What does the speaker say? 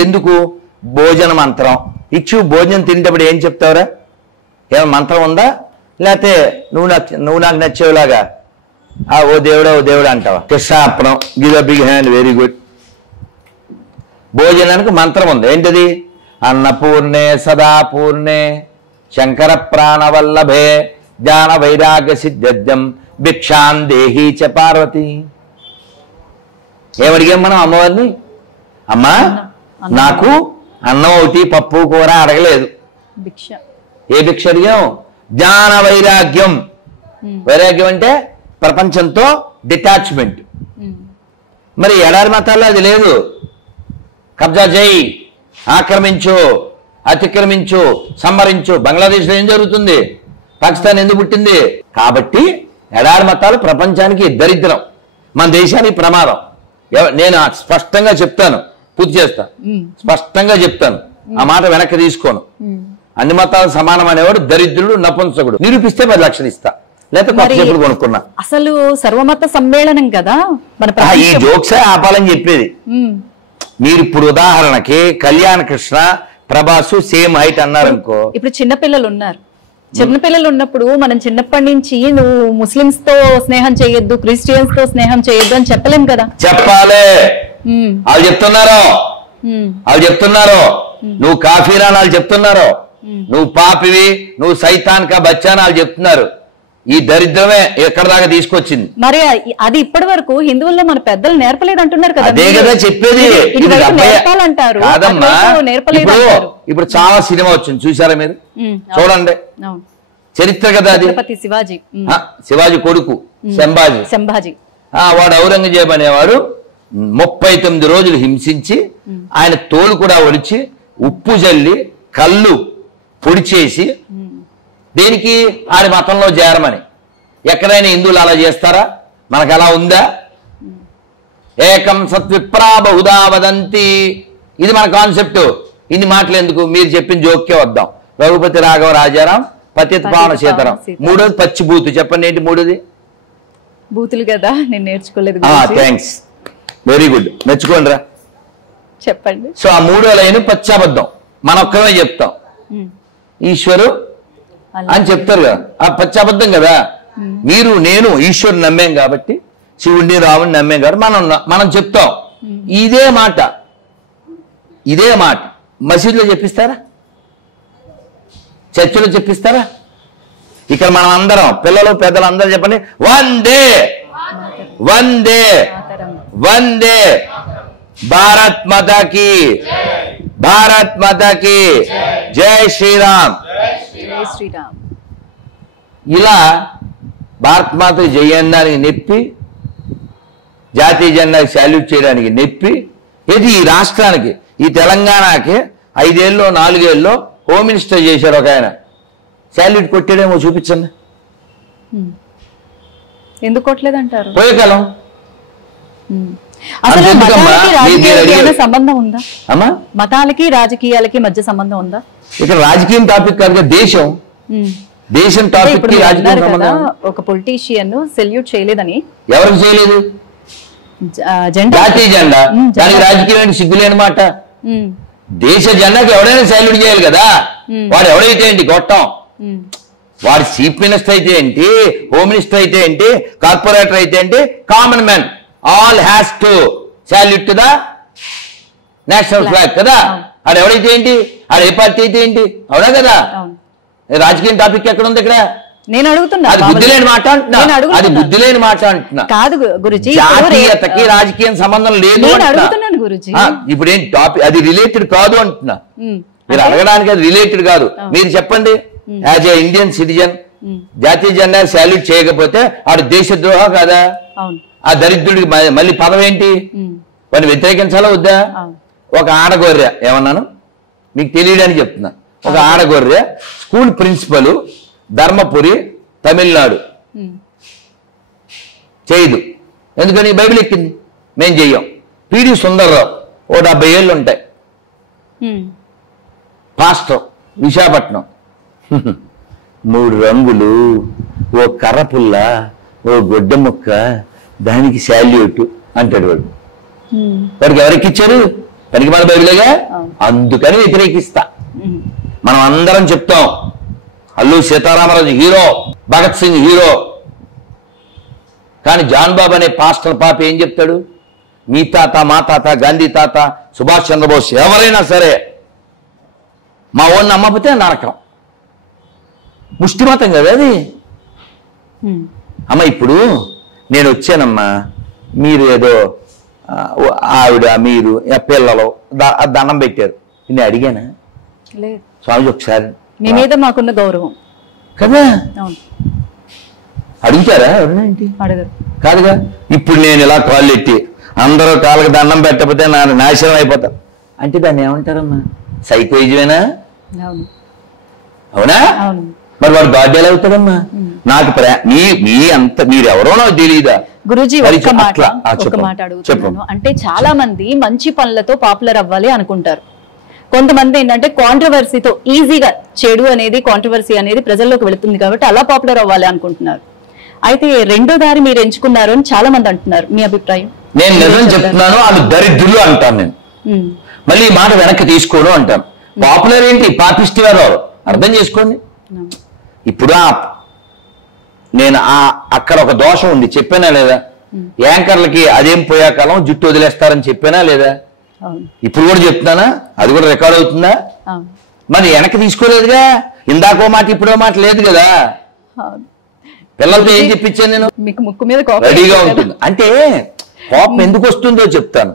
ఇంకెందుకు భోజన మంత్రం ఇచ్చు భోజనం తినేటప్పుడు ఏం చెప్తావురా ఏమైనా మంత్రం ఉందా లేకపోతే నువ్వు నాకు నచ్చేలాగా ఓ దేవుడా అంటావా కృష్ణార్పణం give a big hand very good భోజనానికి మంత్రం ఉంది ఏంటిది అన్నపూర్ణే సదాపూర్ణే శంకర ప్రాణవల్లభే జ్ఞాన వైరాగ్య సిద్ధ్యం భిక్షాం దేహీ చ పార్వతి ఏమడిగాం మనం అమ్మవారిని అమ్మా నాకు అన్నం ఒకటి పప్పు కూర అడగలేదు ఏ భిక్ష అడిగాం జ్ఞాన వైరాగ్యం వైరాగ్యం అంటే ప్రపంచంతో డిటాచ్మెంట్ మరి ఎడారి మతాల్లో అది లేదు కబ్జా చేయి ఆక్రమించు అతిక్రమించు సంహరించు బంగ్లాదేశ్లో ఏం జరుగుతుంది పాకిస్తాన్ ఎందుకు పుట్టింది కాబట్టి ఎడారి మతాలు ప్రపంచానికి దరిద్రం మన దేశానికి ప్రమాదం నేను స్పష్టంగా చెప్తాను పూర్తి చేస్తా స్పష్టంగా చెప్తాను ఆ మాట వెనక్కి తీసుకోను అన్ని మతాలు సమానం అనేవాడు దరిద్రుడు నపుంసకుడు నిరూపిస్తే 10 లక్షలు ఇస్తా లేకపోతే చెప్పులు కొనుక్కున్నా అసలు సర్వమత సమ్మేళనం కదా మన ఈ జోక్సే ఆపాలని చెప్పేది మీరు ఇప్పుడు ఉదాహరణకి కళ్యాణ్ కృష్ణ ప్రభాసు సేమ్ హైట్ అన్నారనుకో ఇప్పుడు చిన్నపిల్లలు ఉన్నప్పుడు మనం చిన్నప్పటి నుంచి నువ్వు ముస్లిమ్స్ తో స్నేహం చేయొద్దు క్రిస్టియన్స్ తో స్నేహం చేయొద్దు అని చెప్పలేం కదా చెప్పాలి వాళ్ళు చెప్తున్నారు నువ్వు కాఫీరా వాళ్ళు చెప్తున్నారు నువ్వు పాపివి నువ్వు సైతాన్ కా బచ్చా వాళ్ళు చెప్తున్నారు ఈ దరిద్రమే ఎక్కడ దాకా తీసుకొచ్చింది మరి అది ఇప్పటి వరకు హిందువుల్లో మన పెద్దలు నేర్పలేదు అంటున్నారు కదా అదే కదా చెప్పేది నేర్పాలంటారు ఇప్పుడు చాలా సినిమా వచ్చింది చూసారా మీరు చూడండి చరిత్ర కదా అది శివాజీ కొడుకు సంభాజీ వాడు ఔరంగజేబు అనేవాడు 39 రోజులు హింసించి ఆయన తోలు కూడా ఒలిచి ఉప్పు జల్లి కళ్ళు పొడి చేసి దేనికి ఆడి మతంలో చేరమని ఎక్కడైనా హిందువులు అలా చేస్తారా మనకు అలా ఉందా ఏకం సత్విప్రా బహుదా వదంతి ఇది మన కాన్సెప్ట్ ఇన్ని మాటలు ఎందుకు మీరు చెప్పిన జోక్కే వద్దాం రఘుపతి రాఘవ రాజారాం పతిత పావన సీతారాం మూడోది పచ్చి బూతు చెప్పండి ఏంటి మూడోది బూతులు కదా నేను నేర్చుకోలేదు థ్యాంక్స్ వెరీ గుడ్ మెచ్చుకోండి రా చెప్పండి సో ఆ మూడో లైన్ పచ్చాబద్ధం మన ఒక్కమే చెప్తాం ఈశ్వరు అని చెప్తారు కదా ఆ పచ్చాబద్ధం కదా మీరు నేను ఈశ్వరుని నమ్మేం కాబట్టి శివుడిని రావుని నమ్మేం కాబట్టి మనం చెప్తాం ఇదే మాట మసీదులో చెప్పిస్తారా చర్చిలో చెప్పిస్తారా ఇక్కడ మనం అందరం పిల్లలు పెద్దలు అందరూ చెప్పండి వందే వందే వందే భారత్ మాతాకి భారత్ మాతాకి జై శ్రీరామ్ ఇలా భారత్ మాత జయందానికి నెప్పి జాతీయ జెండాకి సాల్యూట్ చేయడానికి నెప్పి ఇది ఈ రాష్ట్రానికి ఈ తెలంగాణకి 5 ఏళ్ళలో 4 ఏళ్ళలో హోమ్ మినిస్టర్ చేశారు ఒక ఆయన సాల్యూట్ కొట్టాడేమో చూపించండి ఎందుకు కొట్టలేదంటారు పోయే కాలం సంబంధం ఉందా అమ్మా మతాలకి రాజకీయాలకి మధ్య సంబంధం ఉందా ఇక్కడ రాజకీయం టాపిక్ కాదు దేశం టాపిక్ కి రాజకీయం సంబంధం ఒక పొలిటీషియన్ సెల్యూట్ చేయలేదని ఎవరికి చేయలేదు జాతీయ జెండా దానికి రాజకీయం సిగ్గులేని మాట దేశ జెండాకి ఎవడైనా సాల్యూట్ చేయాలి కదా వాడు ఎవడైతే ఏంటి గొట్టం వాడు చీఫ్ మినిస్టర్ అయితే ఏంటి హోమ్ మినిస్టర్ అయితే ఏంటి కార్పొరేటర్ అయితే ఏంటి common man all has to salute to the national flag కదా ఆడు ఎవడైతే ఏంటి ఆడు ఏ పార్టీ అయితే ఏంటి అవునా కదా రాజకీయం టాపిక్ ఎక్కడ ఉంది ఇక్కడ నేను అడుగుతున్నా అది బుద్ధి లేని మాట అంటున్నా అది బుద్ధి లేని మాట అంటున్నా కాదు గురుజీ జాతీయతకి రాజకీయం సంబంధం లేదు ఇప్పుడు ఏంటి టాపిక్ అది రిలేటెడ్ కాదు అంటున్నా మీరు అడగడానికి అది రిలేటెడ్ కాదు మీరు చెప్పండి యాజ్ ఏ ఇండియన్ సిటిజన్ జాతీయ జెండా సాల్యూట్ చేయకపోతే ఆడు దేశద్రోహ కాదా ఆ దరిద్రుడికి మళ్ళీ పదం ఏంటి వాడిని వ్యతిరేకించాలా వద్దా ఒక ఆడగొర్రె ఏమన్నాను మీకు తెలియడానికి చెప్తున్నా ఒక ఆడగొర్రె స్కూల్ ప్రిన్సిపల్ ధర్మపురి తమిళనాడు చేయదు ఎందుకని బైబిల్ ఎక్కింది మేం చెయ్యం పిడి సుందర్రావు ఓ 70 ఏళ్ళు ఉంటాయి పాస్టర్ విశాఖపట్నం 3 రంగులు ఓ కర్రపుల్ల ఓ గొడ్డ ముక్క దానికి శాల్యూట్ అంటాడు వాడికి ఎవరికి ఇచ్చారు పనికిమాల బైబిలేగా, అందుకని వ్యతిరేకిస్తా. మనం అందరం చెప్తాం అల్లూరి సీతారామరాజు హీరో, భగత్ సింగ్ హీరో. కానీ జాన్ బాబు అనే పాస్టర్ పాప ఏం చెప్తాడు? మీ తాత, మా తాత, గాంధీ తాత, సుభాష్ చంద్రబోస్ ఎవరైనా సరే మా ఓన్ నమ్మకపోతే నరకం. ముష్టిమతం కదా అది. అమ్మ ఇప్పుడు నేను వచ్చానమ్మా, మీరు ఏదో ఆవిడ మీరు పిల్లలు దండం పెట్టారు, నేను అడిగానా? స్వామి ఒకసారి మీ మీద మాకున్న గౌరవం కదా, అడుగుతారా ఎవరేంటి? అడగరు కాదుగా. ఇప్పుడు నేను ఇలా కాళ్ళు ఎట్టి అందరూ కాళ్ళకి దండం పెట్టకపోతే నా నాశనం అయిపోతా అంటే దాన్ని ఏమంటారమ్మా? సైకోయిజమేనా? అవునా? మరి వాడు గాడ్ ఎలా అవుతాడమ్మా? నాకు మీ అంత మీరెవరో నాకు తెలియదా? గురూజీ ఒక్క మాట అడుగుతున్నాను. అంటే చాలా మంది మంచి పనులతో పాపులర్ అవ్వాలి అనుకుంటారు. కొంతమంది ఏంటంటే కాంట్రవర్సీతో ఈజీగా చెడు అనేది, కాంట్రవర్సీ అనేది ప్రజల్లోకి వెళుతుంది కాబట్టి అలా పాపులర్ అవ్వాలి అనుకుంటున్నారు. అయితే రెండో దారి మీరు ఎంచుకున్నారు అని చాలా మంది అంటున్నారు. మీ అభిప్రాయం? నేను నిజం చెప్తున్నాను, అది దరిద్రులు అంటాను నేను. మళ్ళీ ఈ మాట వెనక్కి తీసుకోవడం అంటాను. పాపులర్ ఏంటి? పాపిస్ట్ గారు అర్థం చేసుకోండి. ఇప్పుడు నేను అక్కడ ఒక దోషం ఉంది చెప్పానా లేదా? యాంకర్లకి అదేం పోయా కాలం జుట్టు వదిలేస్తారని చెప్పానా లేదా? ఇప్పుడు కూడా చెప్తున్నానా? అది కూడా రికార్డ్ అవుతుందా? మరి వెనక్కి తీసుకోలేదుగా. ఇందాకో మాట ఇప్పుడో మాట లేదు కదా. పిల్లలతో ఏం చెప్పించాను నేను? మీకు ముక్కు మీద రెడీగా ఉంటుంది అంటే కోపం ఎందుకు వస్తుందో చెప్తాను.